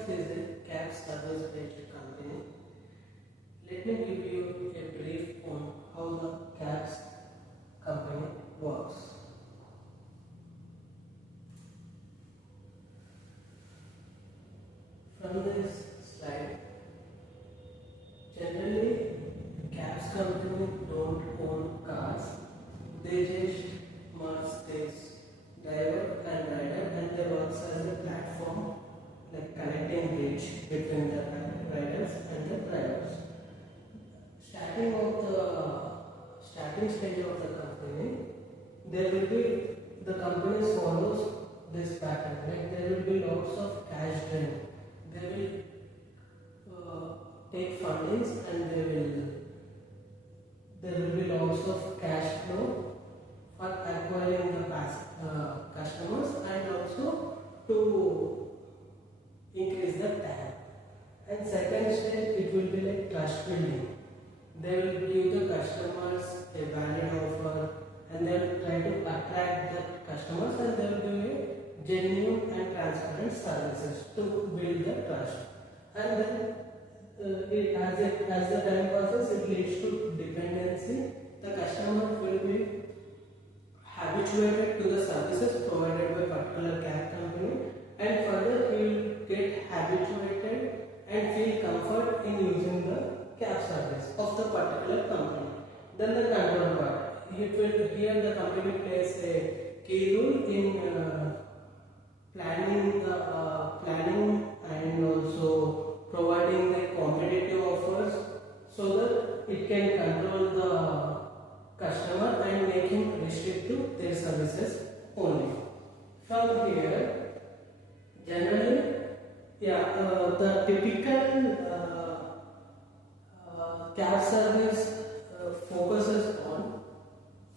Cabs is a cab service based company. Let me give you a brief on how the cabs company works. From this slide, generally cabs company don't own cars. They just merge this driver and rider, and they work as a platform like connecting bridge between the riders and the drivers. Starting stage of the company, there will be the company follows this pattern. Like there will be lots of cash drain. They will take fundings, and there will be lots of cash flow for acquiring the customers, and also to increase the TAM. And second stage, it will be like trust building. They will give the customers a valid offer, and they will try to attract the customers, and they will give a genuine and transparent services to build the trust. And then as the time passes, it leads to dependency. The customer will be habituated to the services provided by particular cab company, and further he will get habituated and feel comfort in using the cab service of the particular company. Then the control part. Here the company plays a key role in planning and also providing the competitive offers, so that it can control the customer and make him restrict to their services only. From here, generally, the typical cab service focuses on,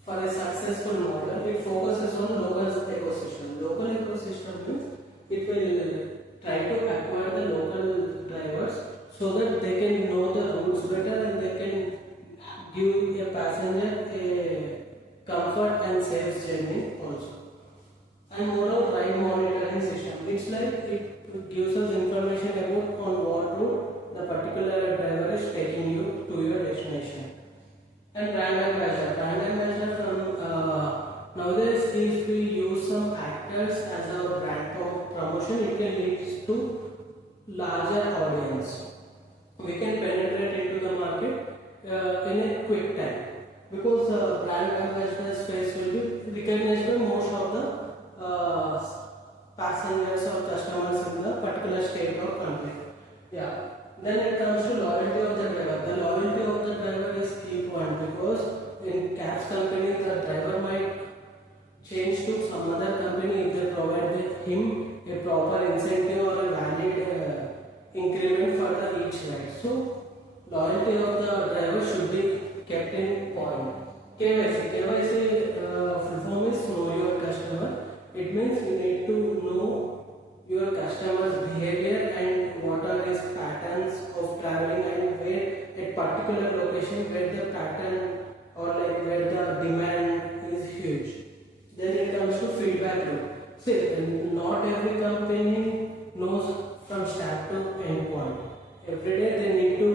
for a successful model, it focuses on local ecosystem. Local ecosystem means it will try to acquire the local drivers so that they can know the routes better, and they can give a passenger a comfort and safe journey also. And moreover, ride monitoring system. It's like it gives us information about on what route the particular driver is taking you to your destination. And brand ambassador. Brand ambassador from nowadays, if we use some actors as our brand promotion, it can lead to larger audience. We can penetrate into the market in a quick time, because brand ambassador's face will be recognized by most of the passengers or customers in the particular state or country. Then it comes to loyalty of the driver. The loyalty of the driver is key point, because in cabs company the driver might change to some other company if they provide him a proper incentive or a valid increment for the each ride. So loyalty of the driver should be kept in point. KYC full form is know your customer. It means you need to know your customer's behavior and what are his patterns of traveling, and where at particular location where the pattern or like where the demand is huge. Then it comes to feedback loop. See, not every company knows from start to end point. Every day they need to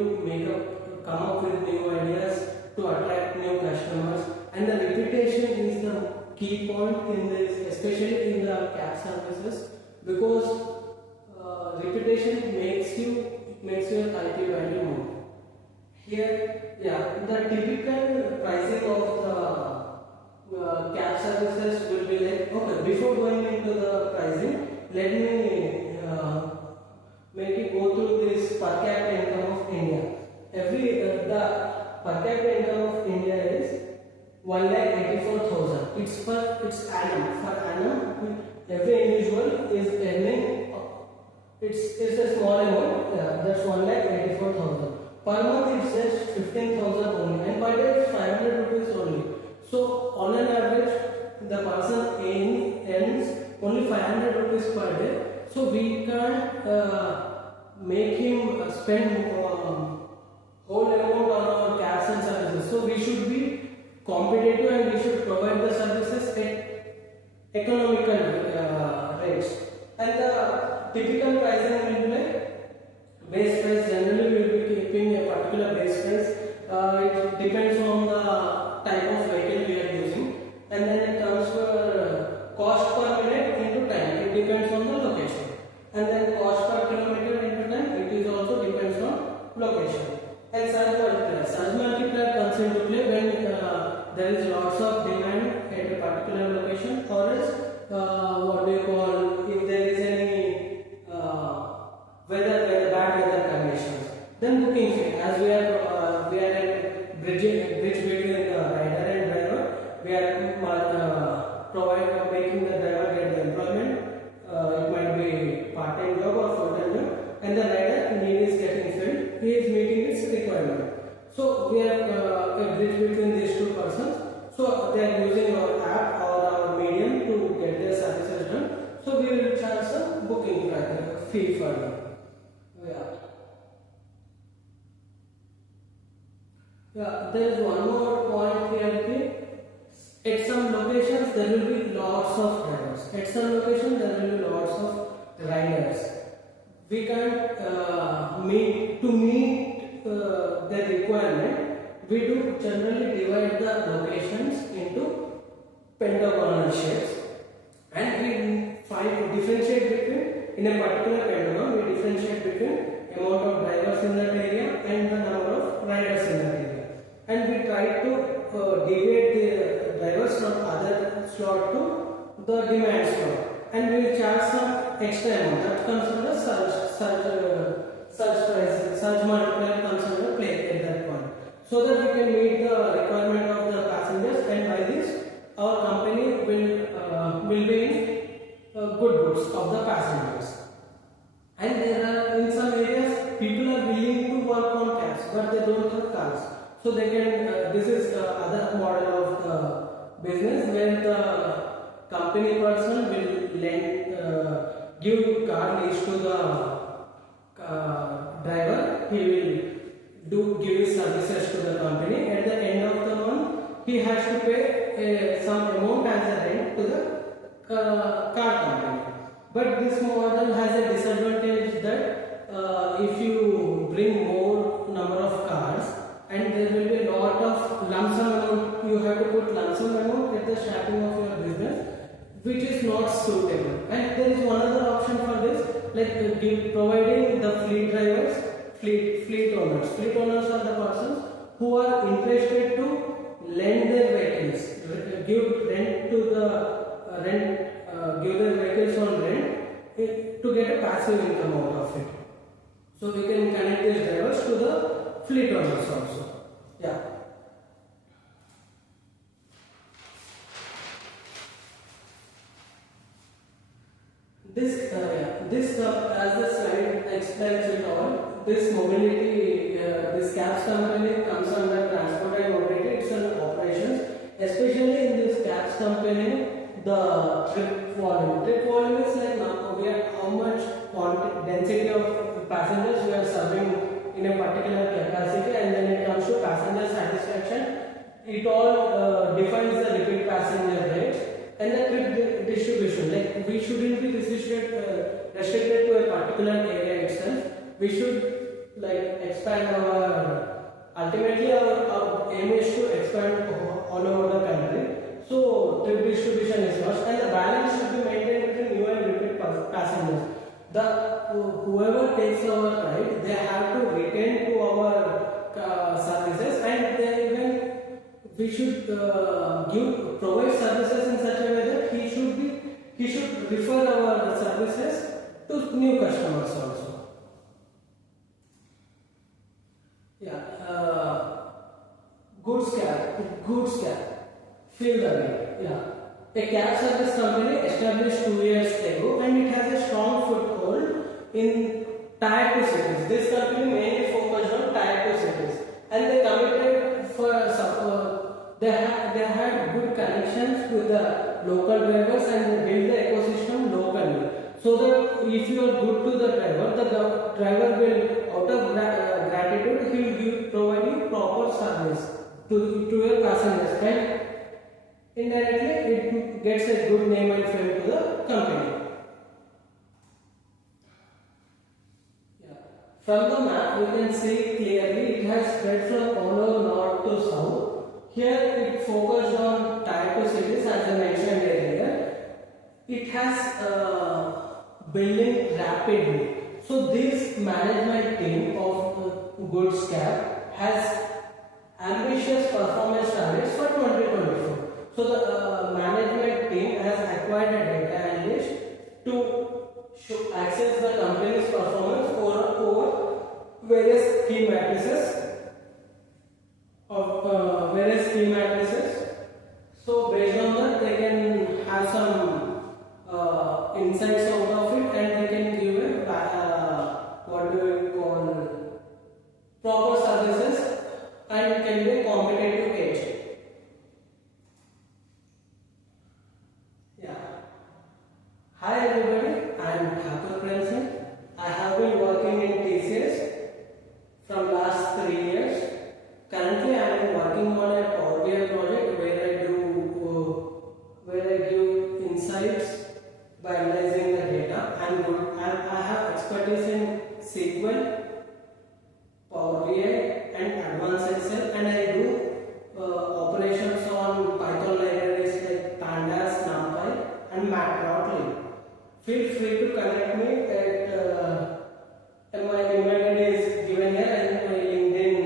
come up with new ideas to attract new customers, and the reputation is the key point in this, especially in the cab services, because reputation makes your IP value more. Here, the typical pricing of the cab services will be like, okay, before going into the pricing, let me make it go through this per capita income of India. The per capita income of India is 1,84,000. It's annum. For annum, every individual is earning. It's a small amount. That's 1,84,000. Per month it's just 15,000 only, and per day it's 500 rupees only. So on an average, the person earns only 500 rupees per day. So we can't make him spend whole amount on our cabs and services. So we should be competitive, and we should provide the services at economical rates. And the typical pricing will be like base price. Generally, we will be keeping a particular base price. It depends on the type of vehicle we are using, and then it comes for cost per minute into time. It depends on the location, and then cost per kilometer into time. It is also depends on location. And surge multiplier. Surge multiplier comes into play when there is lots of demand at a particular location, or else what do you call, if there is any bad weather conditions. Then booking fee, as we are at bridge between the rider and driver, we are making the driver get the employment. It might be part-time job or full-time job, and the rider need is getting filled. He is meeting its requirement. So we are a bridge between these two persons. So they are using our app or our medium to get their services done. So we will charge some booking fee for them. Yeah, there is one more point here. At some locations there will be lots of drivers. At some locations there will be lots of riders. We can't meet the requirement. We do generally divide the locations into pentagonal shapes, and we differentiate between, in a particular pentagon, we differentiate between amount of drivers in that area and the number of riders in that area, and we try to deviate the drivers from other slot to the demand slot, and we will charge some extra amount that comes from the surge multiplier comes into play at that point, so that we can meet the requirement of the passengers, and by this our company will be in good books of the passengers. And there are, in some areas, people are willing to work on cabs, but they don't have cars, so they can. This is other model of the business where the company person will give car lease to the driver. He will give his services to the company. At the end of the month, he has to pay some amount as a rent to the car company. But this model has a disadvantage that if you bring more number of cars, and there will be a lot of lump sum amount, you have to put lump sum amount at the starting of your business, which is not suitable. And there is one other option for this, like providing the fleet drivers, fleet owners. Fleet owners are the persons who are interested to lend their vehicles, give their vehicles on rent to get a passive income out of it. So we can connect these drivers to the fleet owners also. Yeah. This as the slide explains it all. This mobility, this cabs company comes under transport and mobility. It's an operations, especially in this cabs company. The trip volume. Trip volume is like how much density of passengers we are serving in a particular capacity, and then it comes to passenger satisfaction. It all defines the repeat passenger rates and the trip distribution. Like we shouldn't be restricted to a particular area itself. We should expand ultimately our aim is to expand all over the country. So trip distribution is lost, and the balance should be maintained between new and repeat passengers. Whoever takes our ride, they have to return to our services, and we should provide services in such a way that he should refer our services to new customers also. Yeah, goods cab. Fill the way. Yeah. A cab service company established 2 years ago, and it has a strong foothold in Tier 2 cities. This company mainly focused on Tier 2 cities, and they committed for support. They had good connections with the local drivers, and they built the ecosystem locally. So that if you are good to the driver will, out of gratitude, he will provide you proper service to your passengers, and indirectly it gets a good name and fame to the company. From the map, we can see clearly it has spread from all over north to south. Here it focused on tier 2 cities as I mentioned earlier. It has building rapidly. So this management team of Goodscap has ambitious performance targets for 2024. So the management team has acquired a data analyst to access the company's performance over various key matrices So based on that, they can have some insights out of it, and they can give a what do we call proper services and can be a competitive edge. Yeah. Hi everybody, I am Thakur Prince. I have been working in TCS from last 3 years. Currently, I am working on a Power BI project where I give insights by analyzing the data. I have expertise in SQL, Power BI, and Advanced Excel, and I do operations on Python libraries like Pandas, NumPy, and Matplotlib. Feel free to connect me at my email ID is given here, and my LinkedIn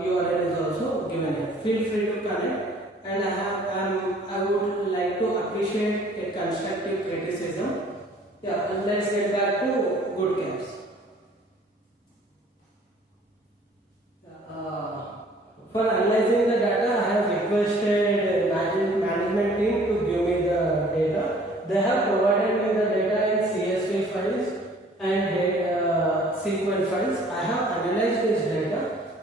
URL is also given here. Feel free to connect, and I would like to appreciate a constructive criticism. Yeah, and let's get back to Goodscap. For analyzing the data, I have requested management team to give me the data. They have provided me the data in CSV files and SQL files. I have analyzed this data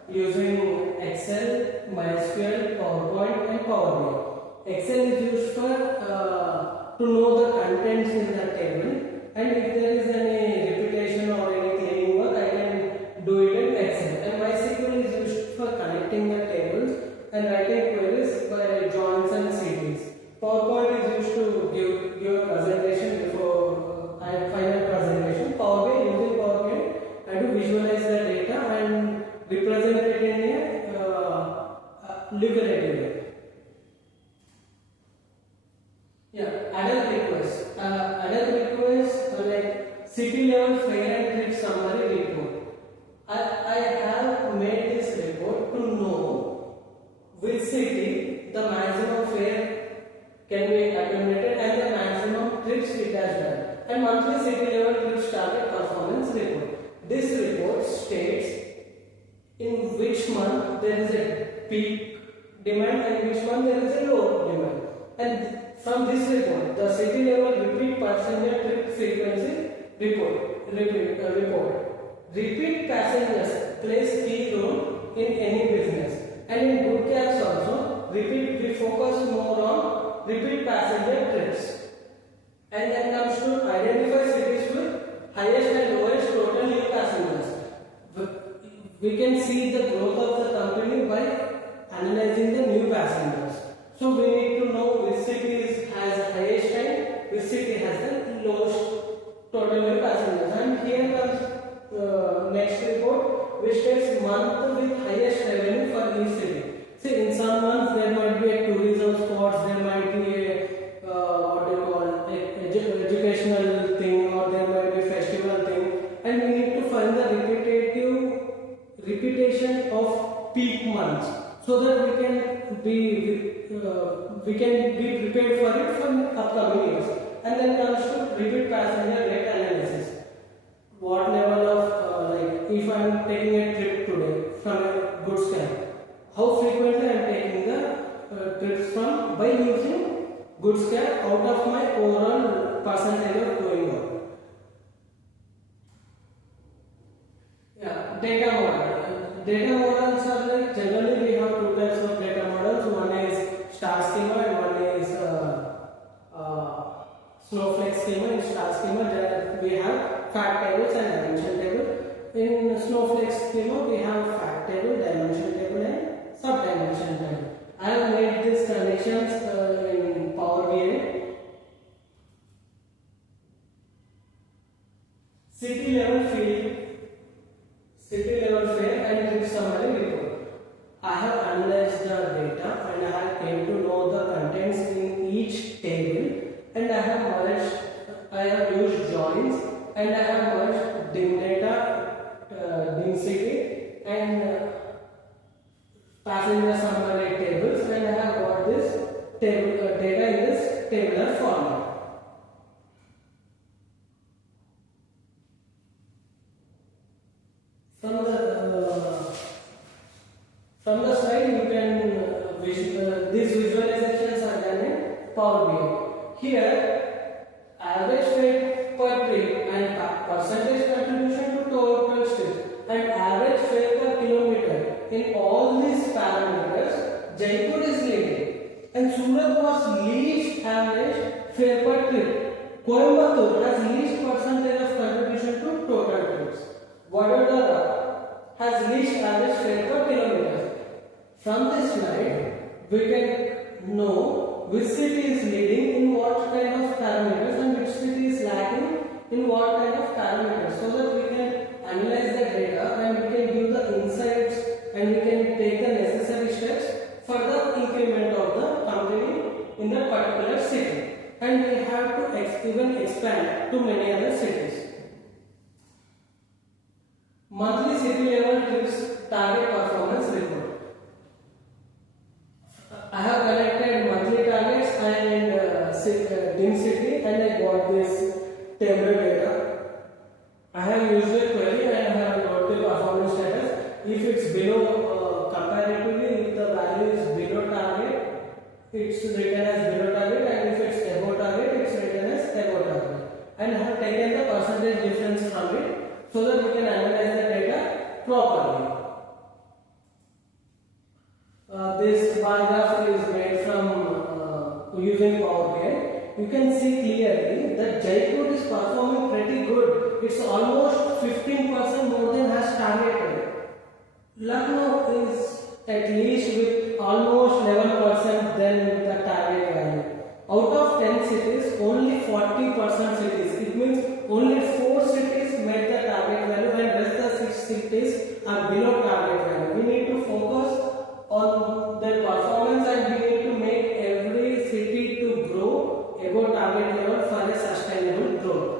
using Excel, MySQL, PowerPoint, and Power BI. Excel is used for to know the contents in the table, and if there is any repetition or any cleaning work, I can do it in Excel. And MySQL is used for connecting the tables and writing queries by joins and cities. PowerPoint is used to give a presentation before final presentation. Power BI, using Power BI, I do visualize the data and represent it in a lucrative way. Yeah, adult request. Like city level fare and trip summary report. I have made this report to know which city the maximum fare can be accumulated and the maximum trips it has done, and monthly city level trips target performance report. This report states in which month there is a peak demand and which month there is a low demand. And from this report, the city level repeat passenger trip frequency report. Repeat passengers plays key role in any business, and in Goodscap also we focus more on repeat passenger trips. And then comes to identify cities with highest and lowest total new passengers. We can see the growth of the company by analyzing the new passengers. So we need to know which city has highest and which city has the lowest total new passengers. And here comes next report, which states month with highest revenue for each city. See, in some months there might be a tourism spots, there might be educational thing, or there might be festival thing, and we need to find the repetition of peak months, so that we can be prepared for it for upcoming years. And then comes to repeat passenger rate analysis. What level of like if I am taking a trip today from a Goodscap, how frequently I am taking the trips from by using Goodscap out of my overall percentage of going out. Yeah, data model. Data models are like, generally we have two types of data models. One is star schema and one is snowflake schema. In star schema we have fact tables and dimension table. In snowflake schema we have fact table, dimension table, and sub-dimension table. I have made these connections in Power BI. City level field tabular format. From the slide you can these visualizations are done in Power BI. Here average weight per trip and percentage contribution to total trips and average fare per kilometer. In all these parameters, Jaipur is leading and Surat was least average fare per trip. Coimbatore has least percentage of contribution to total trips. Vadodara has least average fare per kilometer. From this slide, we can know which city is leading in what kind of parameters and which city is lacking in what kind of parameters, so that we can analyze the data and we can give the insights and we can take the necessary steps for the increment of the company in that particular city, and we have to even expand to many other cities. Monthly city level trips target performance report. I have collected monthly targets and dim city, and I got this table data. I have used the query and I have got the performance status. If it's below, comparatively, if the value is below target, it's written as below target, and if it's above target, it's written as above target. And I have taken the percentage difference from it so that we can analyze the data properly. This bar graph is made from using Power BI. You can see clearly that Jaipur is performing pretty good. It's almost 15% more than has targeted. Lucknow is at least with almost 11% than the target value. Out of 10 cities, only 40% cities. It means only 4 cities met the target value and rest the 6 cities are below target value. We need to focus on their performance and we need to make every city to grow above target level for a sustainable growth.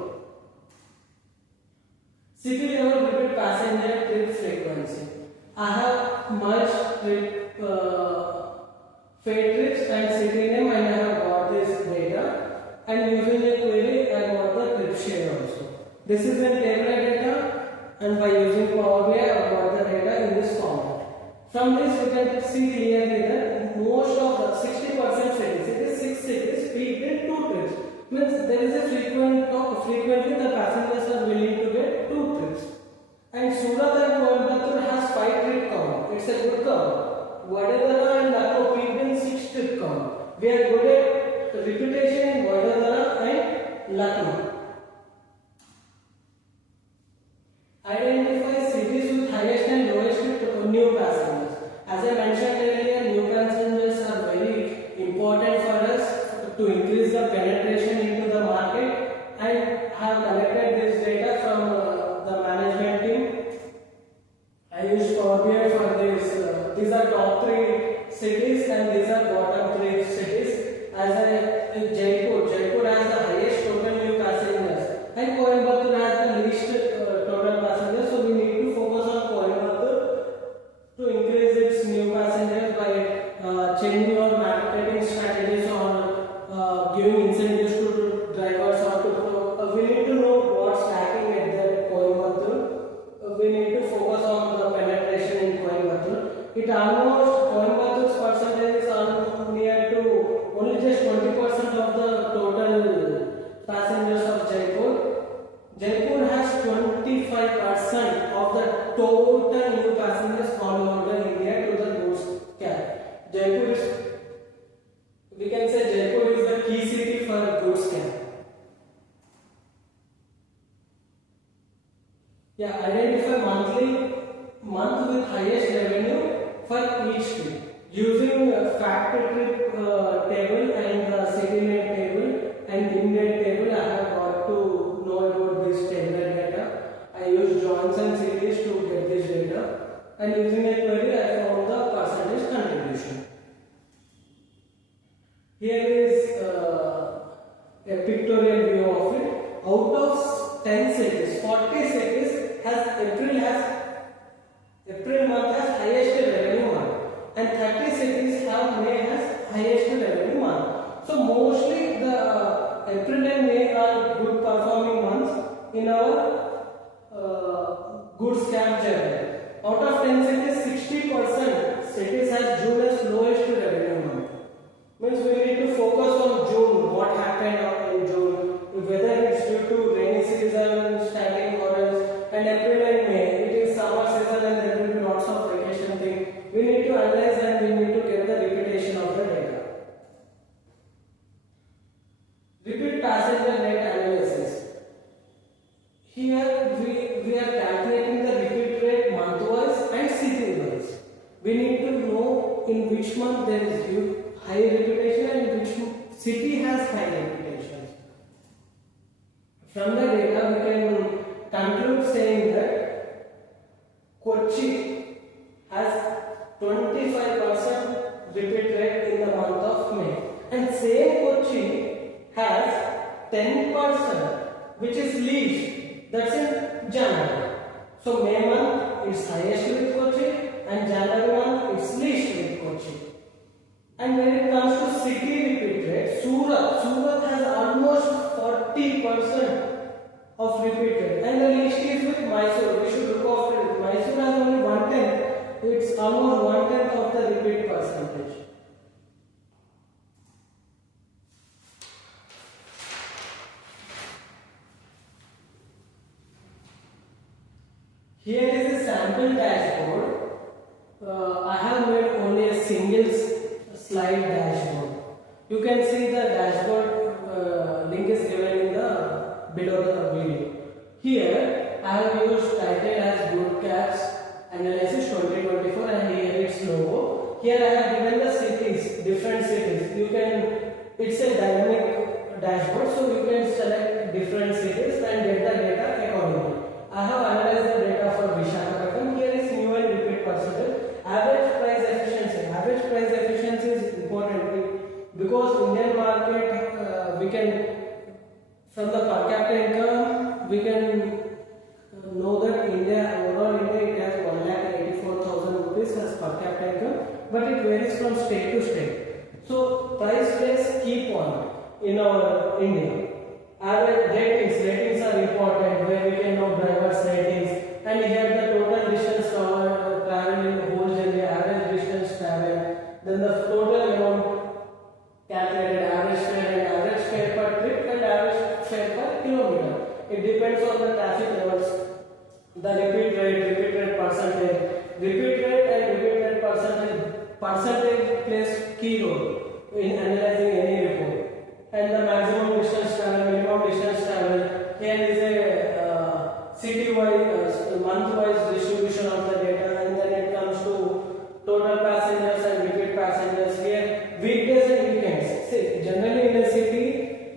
City level repeat passenger trip frequency. I have merged fare trips and city name, and I have got this data, and using a query I got the trip share also. This is in table data, and by using Power BI I got the data in this format. From this we can see clearly that most of the 60% cities, it is 6 cities, peaked in 2 trips. Means there is a frequently the passengers are willing to get 2 trips. And Surat and Coimbatore has 5 trip count. It's a good count. Vadodara and Lucknow peaked in 6 trip count. We are good at reputation in Vadodara and Lucknow. Identify cities with highest and lowest new passengers. As I mentioned earlier, new passengers are very important for us to increase the penetration into the market, and have collected this data from the management team. I use Power BI for this. These are top 3 cities and these are bottom 3 cities. As Jaipur has the highest total new passengers and Coimbatore has the least total passengers. So we need to focus on Coimbatore to increase its new passengers by changing our marketing strategies or giving incentives to drivers, or to we need to know what's lacking at the Coimbatore. We need to focus on the penetration in Coimbatore. It almost Coimbatore's percentage is almost near to only just 20% of the total passengers of Jaipur. Jaipur has 25% of the total new passengers all over India to the goods cab. Jaipur is, we can say Jaipur is the key city for goods cab. Yeah, identify month with highest revenue for each trip. Using factor trip table and city name table and dim table, I have got to know about this table data. I use Johnson series to get this data, and using a query I found the percentage contribution. Here is a pictorial view of it. Out of 10 cities, 40 cities has April month has highest revenue month, and 30 cities have May has highest revenue month. So mostly the Means we need to focus on June, what happened in June, whether it's due to rainy season, starting or else, and April and May, it is summer season and there will be lots of vacation thing. We need to analyze and we need to get the repetition of the data. Repeat passenger rate analysis. Here we are calculating the repeat rate month-wise and city-wise. We need to know in which month there is high repetition and which city has high repetition. From the data we can conclude saying that Kochi has 25% repeat rate in the month of May, and same Kochi has 10% which is least, that's in January. So May month is highest with Kochi and January month is least with Kochi. And when it comes to city repeat rate, Surat has almost 40% of repeat rate, and the least is with Mysore. We should look after it. Mysore has only 1/10. It's almost 1/10 of the repeat percentage. Here is a sample dashboard. I have made only a single slide dashboard. You can see the dashboard link is given in the below the video. Here I have used title as Good Caps Analysis 2024 and here its logo. Here I have given the cities, different cities. It's a dynamic dashboard, so you can select different cities and get the data accordingly. I have analyzed the data for Visakhapatnam. Here is new and repeat percentage. Average price efficiency. Average price efficiency is important because Indian market we can, from the per capita income we can know that overall India it has 1,84,000 rupees as per capita income, but it varies from state to state. So price plays key point in our India. Average ratings are important, where we can know drivers ratings, and here the total distance travel in whole journey, average distance travel, then the total amount calculated, average fare per trip and average fare per kilometer. It depends on the traffic levels, the repeat rate percentage, percentage plays key role in analyzing any report. And the maximum distance travel, minimum distance travel. Here is a city-wise, month-wise distribution of the data, and then it comes to total passengers and repeat passengers. Here, weekdays and weekends. See, generally in a city,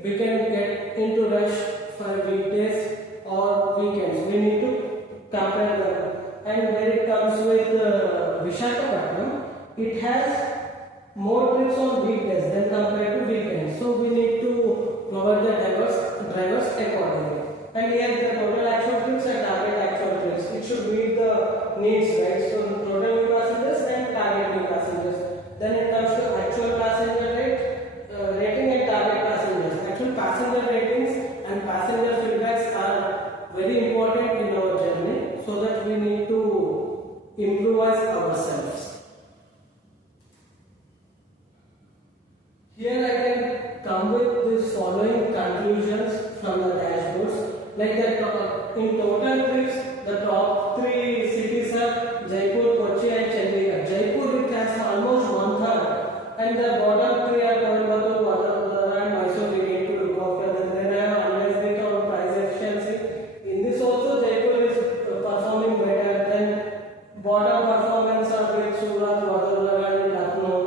we can get into rush for weekdays or weekends. We need to compare them. And when it comes with Visakhapatnam, it has more trips on weekdays than compared to weekends, so we need to provide the drivers accordingly. And here the total actual trips and target actual trips, it should meet the needs, right? So total new passengers and target new passengers. Then it comes to actual passenger rating and target passengers. Actual passenger ratings and passenger feedbacks are very important in our journey, so that we need to improvise ourselves. Here I can come with these following conclusions from the dashboards. Like that, in total trips, the top 3 cities are Jaipur, Kochi and Chandigarh. Jaipur it has almost 1/3, and the bottom 3 are Coimbatore, Vadodara and Mysore. We need to look after them. Then I have analyzed the price efficiency. In this also Jaipur is performing better than bottom performance are with Surat, Vadodara and Lucknow.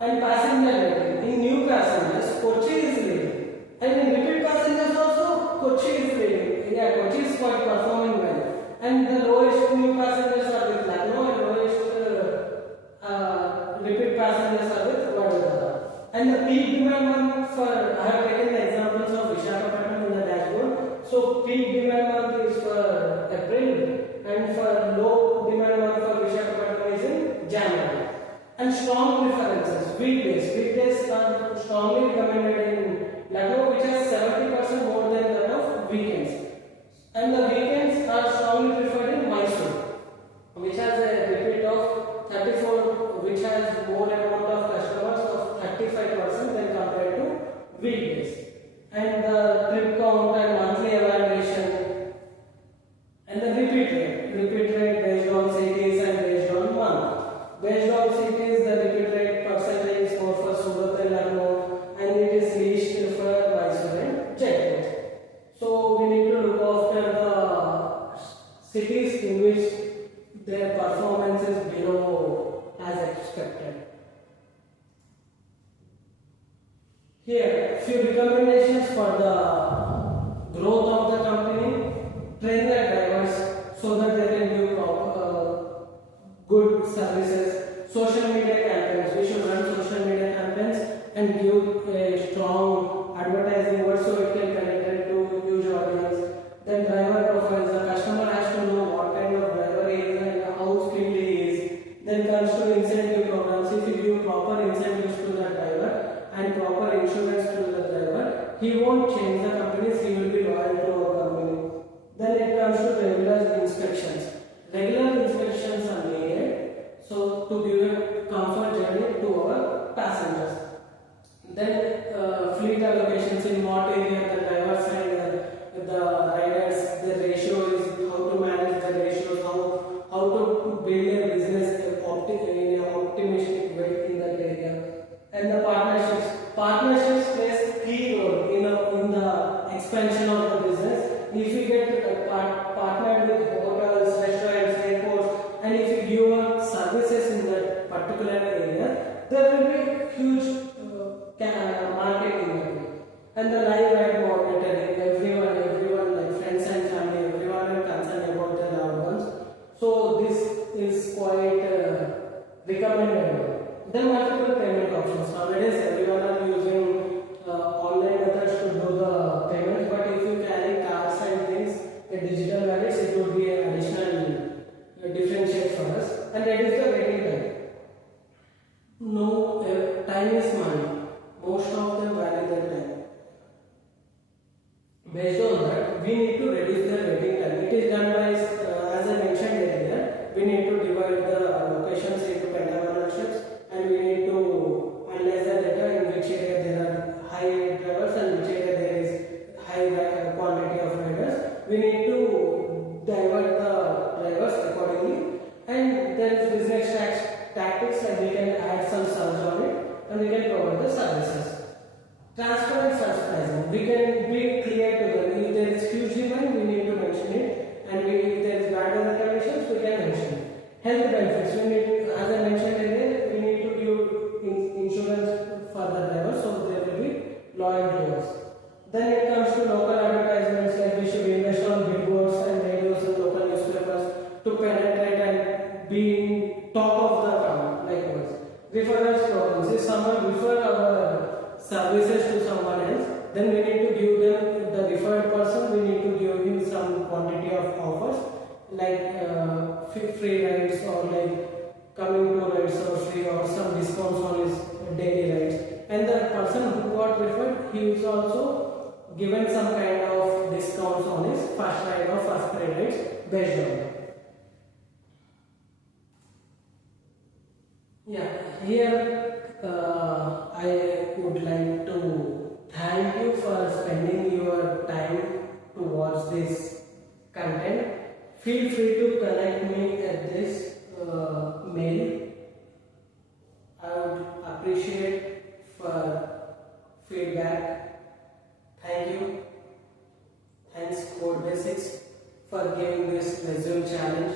And passenger rating. In new passengers, Kochi is leading, and in repeat passengers also, Kochi is leading. Yeah, Kochi is quite performing well. And the lowest new passengers are with Lucknow, and lowest repeat passengers are with Vadodara. And the peak demand month for, I have taken the examples of Visakhapatnam in the dashboard. So peak demand month is for April, and for low demand month for Visakhapatnam is in January. And strong preferences, weekdays are strongly recommended in Lucknow, which has 70% more than that of weekends. And the weekends are strongly preferred in Mysore, which has a repeat of 34, which has more amount of customers of 35%. Here, few recommendations for the growth of the company. Train the drivers so that they can give good services. Social media campaigns. We should run social media campaigns and give a strong advertising word so it can connect it to huge audience. Then driver profiles. The customer has to know what kind of driver he is and how skilled he is. Then comes to incentive programs. If you give proper incentives to the driver and proper insurance to the driver, he won't change the companies, he will be loyal to our company. Then it comes to regular inspections. Regular inspections are needed so to give a comfort journey to our passengers. Then fleet allocations, in what area the drivers and the riders, the ratio is how to manage the ratios, how to build a business in an optimistic way in that area. And the partnerships plays key role in the expansion of the business. If you get partnered with hotels, restaurants, airports, and if you give services in that particular area, there will be huge market in that way. And the live ride monitoring, everyone like friends and family, everyone are concerned about their loved ones. So this is quite recommended. Then multiple payment options. Nowadays everyone are using online methods to do the payments, but if you carry cards and things, the digital wallets, it would be an additional differentiate for us. And that is the waiting time. No, time is money. Most of them value their time. Based on that, we need to reduce the waiting time. It is done by, as I mentioned earlier, we need to divide the locations into pentagonal strips, and we need to analyze the data in which area there are high drivers and which area there is high quantity of riders. We need to divert the drivers accordingly, and there is business tactics, like we can add some surge on it and we can provide the services. Transparent surge pricing. We can be clear to them. If there is huge demand, we need to mention it, and if there is bad weather conditions, we can mention it. Health benefits. We need, as I mentioned earlier, we need to give insurance for the driver, so they will be loyal to us. Then it comes to local advertisements, like we should invest on billboards and radios and local newspapers to penetrate and be top of the town. Likewise, referrals programs. If someone refer our services to someone else, then we need to give them, the referred person, we need to give him some quantity of offers, like free rides, or like coming to rides or free, or some discounts on his daily rides. And the person who got referred, he is also given some kind of discounts on his first ride or first free rides based on that. Yeah, here I would like to thank you for spending your time to watch this content. Feel free to connect me at this mail. I would appreciate for feedback. Thank you. Thanks Code Basics for giving this resume challenge.